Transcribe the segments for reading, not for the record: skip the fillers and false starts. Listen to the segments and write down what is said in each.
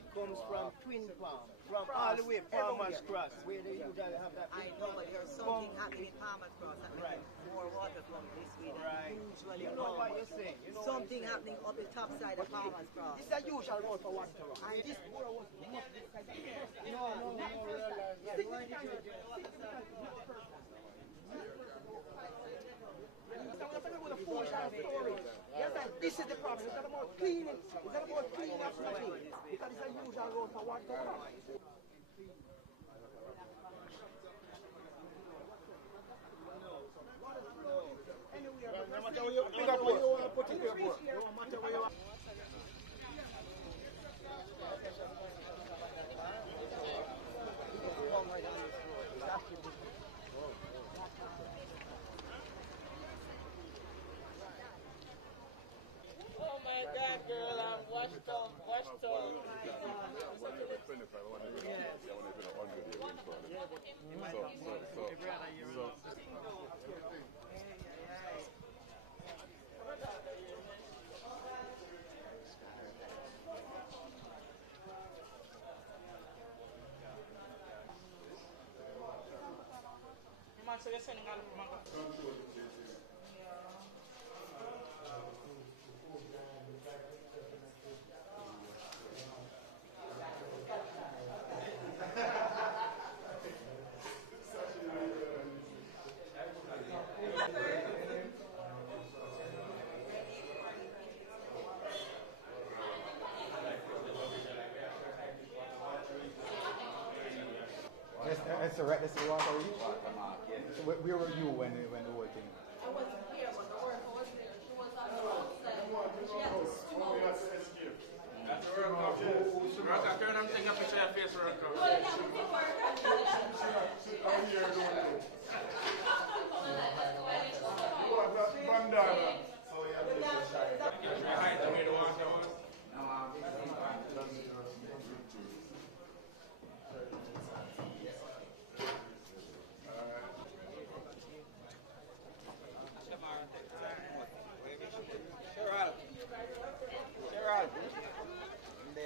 It comes from Twin Palm, from all the way Palmer's Cross, where they usually have that big I know, but there's something happening in Palmer's Cross that makes more water come this way than usually. You know what you're saying. You know something happening up the top side of Palmer's Cross. This is a usual road for water. And this this is the problem. It's not about cleaning. It's not about cleaning up nothing. Because it's a usual road for water. No matter where you want to put it there, no matter where you want. oh my God, girl, I'm washed out, washed out. So you're sending out of That's the right. That's the water. So where were you when the whole thing? I wasn't here when the worker was there. She was on the outside. She had to stool. That's the worker. Worker, turn them thing up into your face, worker. No, they have to take worker. I'm here doing it. That's the way it is. Bandana. So yeah, this is shy. You hide the way the water was? No,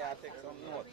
I take some notes.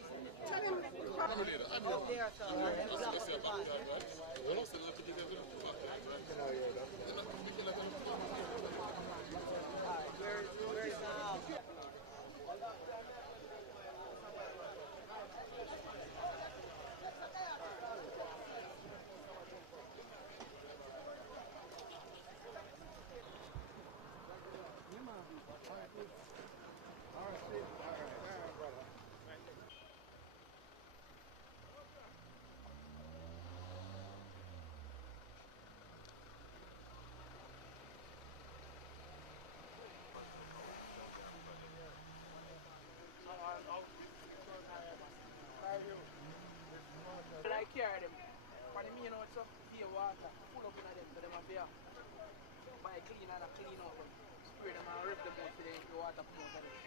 I carry them. But I mean, you know, it's up to water. Full up in them, so them are there. Buy clean and clean out. Spray them and rip them out so the water come out of them.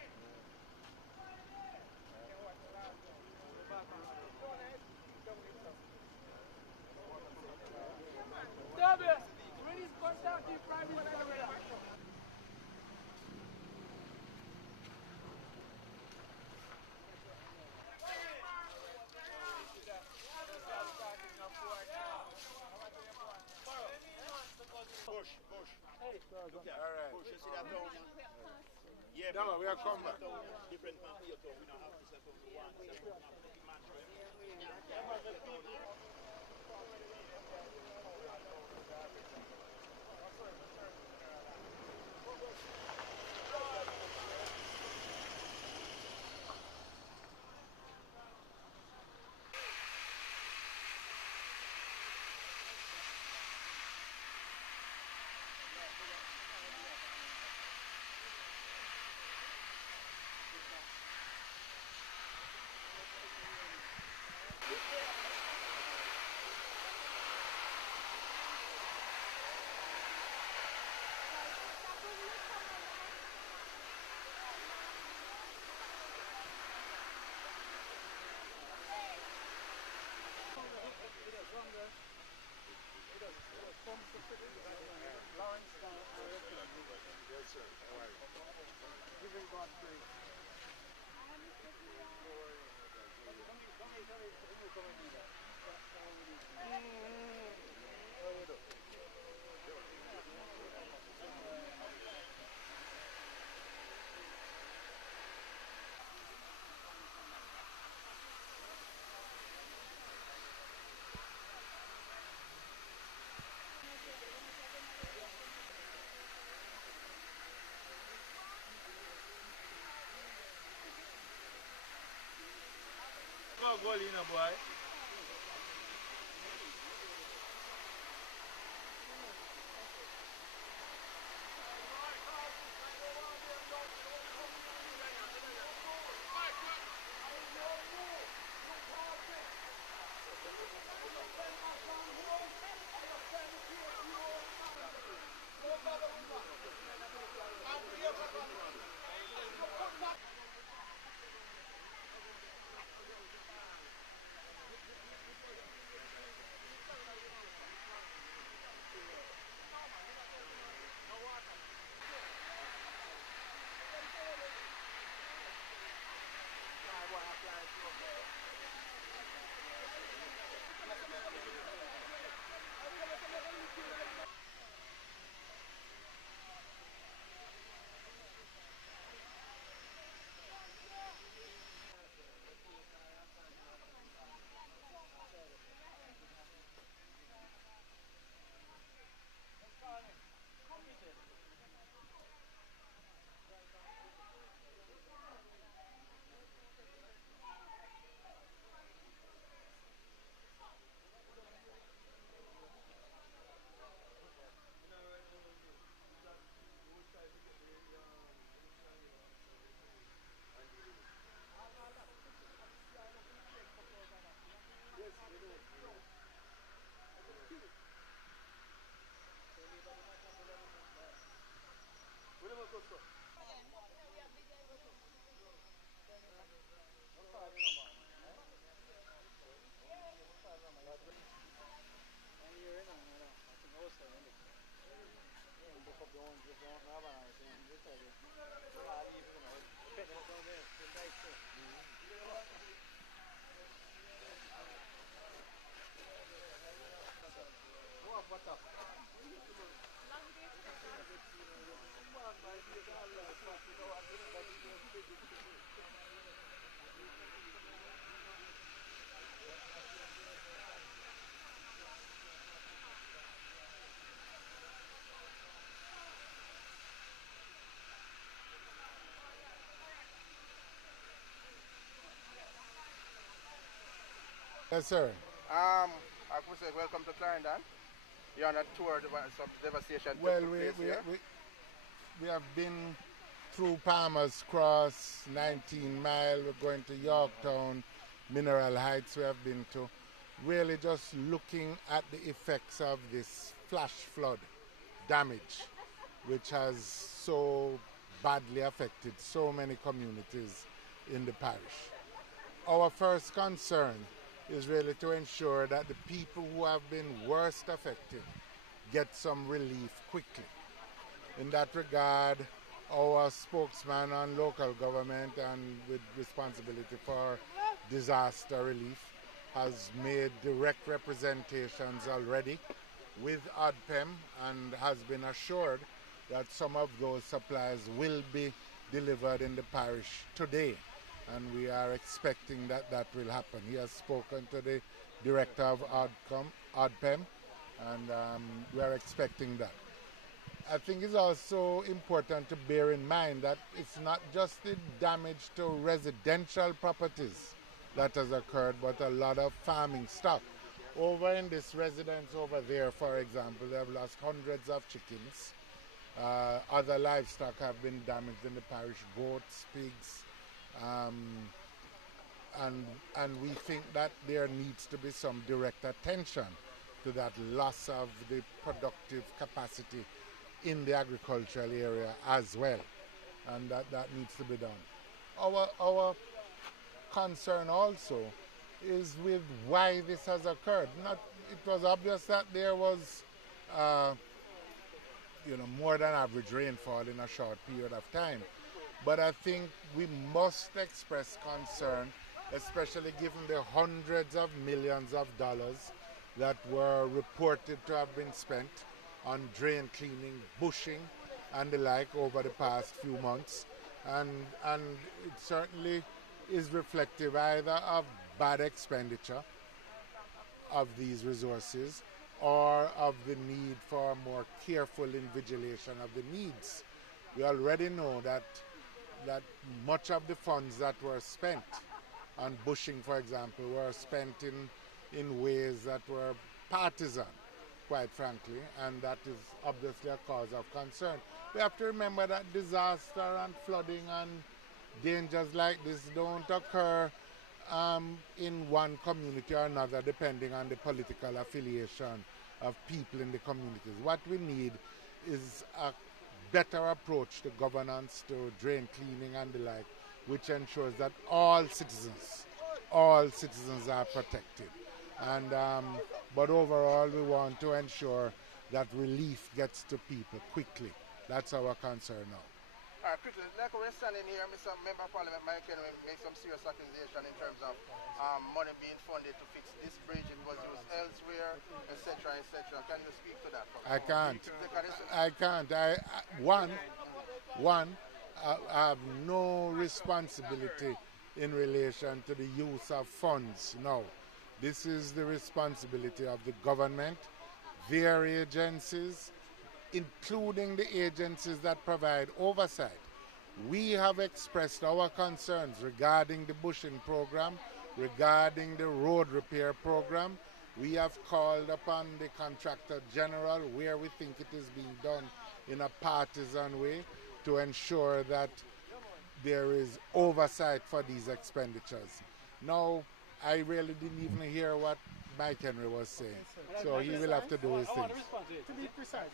Double! When he's pushed out, he's private camera. Push, push. Hey, Look at all right. Push, you see that down here? Yeah, no, we are coming back. Different from here, so we don't have to set up the one. Go in, boy. Yes, sir. I could say welcome to Clarendon. You're on a tour of some devastation Well, took we, place we, here. we, we have been through Palmer's Cross, 19 Mile, we're going to Yorktown, Mineral Heights we have been to. Really just looking at the effects of this flash flood damage, which has so badly affected so many communities in the parish. Our first concern is really to ensure that the people who have been worst affected get some relief quickly. In that regard, our spokesman on local government and with responsibility for disaster relief has made direct representations already with ODPEM and has been assured that some of those supplies will be delivered in the parish today. And we are expecting that that will happen. He has spoken to the director of ODPEM, and we are expecting that. I think it's also important to bear in mind that it's not just the damage to residential properties that has occurred, but a lot of farming stock. Over in this residence over there, for example, they have lost hundreds of chickens. Other livestock have been damaged in the parish, goats, pigs, and we think that there needs to be some direct attention to that loss of the productive capacity in the agricultural area as well, and that needs to be done. Our concern also is with why this has occurred. It was obvious that there was more than average rainfall in a short period of time, but I think we must express concern especially given the hundreds of millions of dollars that were reported to have been spent on drain cleaning, bushing, and the like over the past few months. And it certainly is reflective either of bad expenditure of these resources or of the need for more careful invigilation of the needs. We already know that much of the funds that were spent on bushing, for example, were spent in ways that were partisan, quite frankly, and that is obviously a cause of concern. We have to remember that disaster and flooding and dangers like this don't occur in one community or another, depending on the political affiliation of people in the communities. What we need is a better approach to governance, to drain cleaning and the like, which ensures that all citizens are protected. And but overall, we want to ensure that relief gets to people quickly. That's our concern now. All right, quickly, like we're standing here, Mr. Member of Parliament Mike Henry make some serious accusation in terms of money being funded to fix this bridge. It was used elsewhere, etc., etc. Can you speak to that? I can't. I have no responsibility in relation to the use of funds. No. This is the responsibility of the government, their agencies, including the agencies that provide oversight. We have expressed our concerns regarding the bushing program, regarding the road repair program. We have called upon the contractor general, where we think it is being done in a partisan way, to ensure that there is oversight for these expenditures. Now, I really didn't even hear what Mike Henry was saying, so he will have to do his thing. To be precise,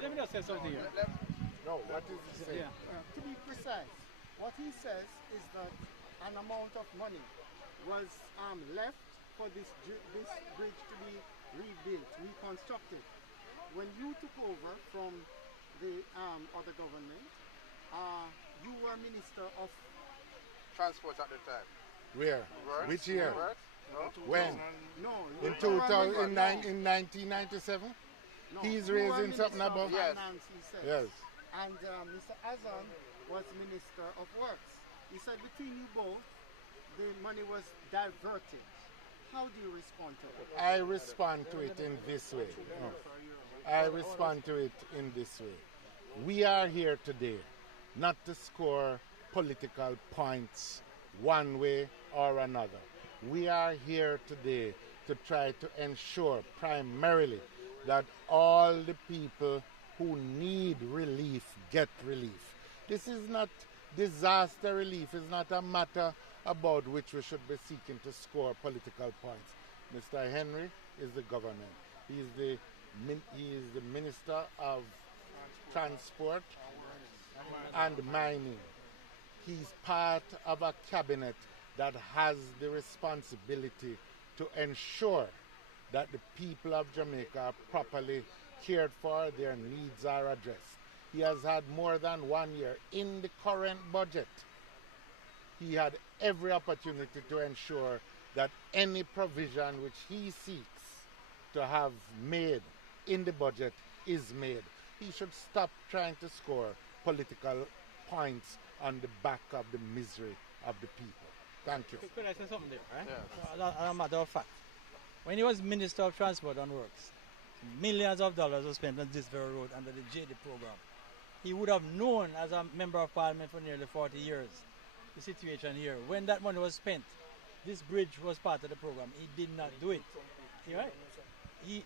let me just say something here. No, what is he saying? to be precise, what he says is that an amount of money was left for this bridge to be rebuilt, reconstructed. When you took over from the other government, you were Minister of Transport at the time. Where? Which year? No? When? no, In you were in 1997? No, He's you were raising something Minister of about... Yes. Finance, he said. Yes. And Mr. Azan was Minister of Works. He said between you both, the money was diverted. How do you respond to it? I respond to it in this way. I respond to it in this way. We are here today not to score political points one way or another. We are here today to try to ensure primarily that all the people who need relief get relief. This is not disaster relief. It's not a matter about which we should be seeking to score political points. Mr. Henry is the government. He is the Minister of Transport and Mining. He's part of a cabinet that has the responsibility to ensure that the people of Jamaica are properly cared for, their needs are addressed. He has had more than 1 year in the current budget. He had every opportunity to ensure that any provision which he seeks to have made in the budget is made. He should stop trying to score political points on the back of the misery of the people. Thank you. Could I say something there, right? Yes. As a matter of fact, when he was Minister of Transport and Works, millions of dollars were spent on this very road under the JD program. He would have known, as a Member of Parliament for nearly 40 years, the situation here. When that money was spent, this bridge was part of the program. He did not do it. You right? He